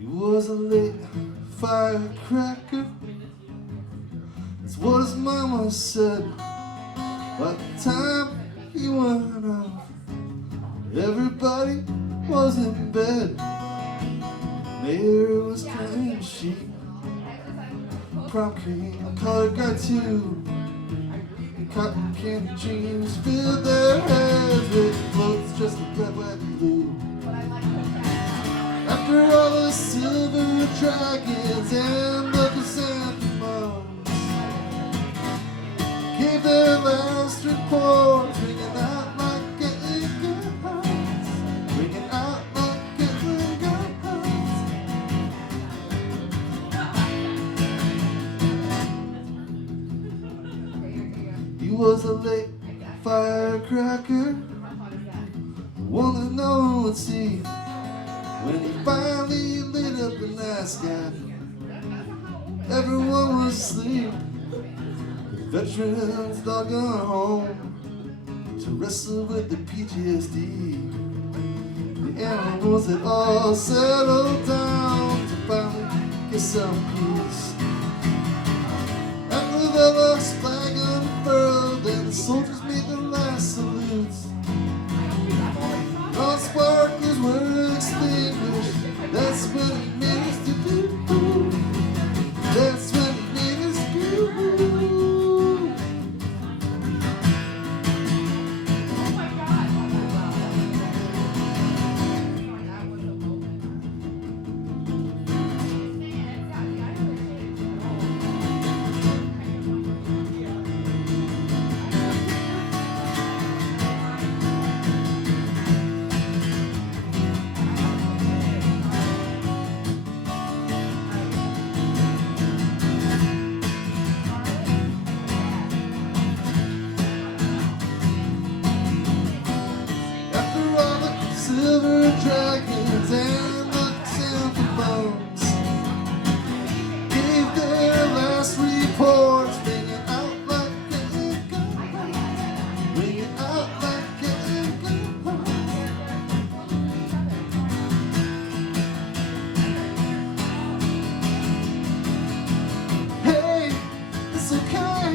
He was a late firecracker. That's what his mama said. By the time he went off, everybody was in bed. Mayor was cutting sheep, prom queen, a colored guy too. Cotton candy jeans filled their heads with floats just like red, white, and blue. After all the silver dragons and the chrysanthemums gave their last report, ringing out like getting guns, ringing out like getting guns. He was a late firecracker, one that no one would see. When he finally lit up the night sky, everyone was asleep. The veterans all gone home to wrestle with the PTSD. The animals had all settled down to finally get some peace. After the lost flag unfurled and the soldiers made the last salutes, all sparklers were extinguished. That's when he made us to do. That's when he made us do. Silver dragons and the temple bones gave their last reports, ringing out like getting guns, ringing out like getting guns. Hey, it's okay,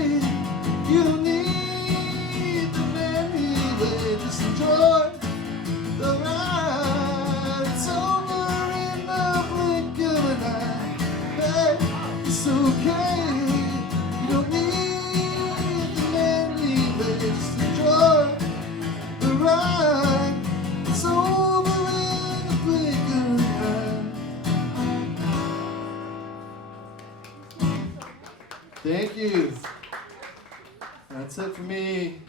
you don't need the many ways, just enjoy the ride. It's over in the blink of an eye. Hey, it's okay. You don't need the many ways. Just enjoy the ride. It's over in the blink of an eye. Thank you. That's it for me.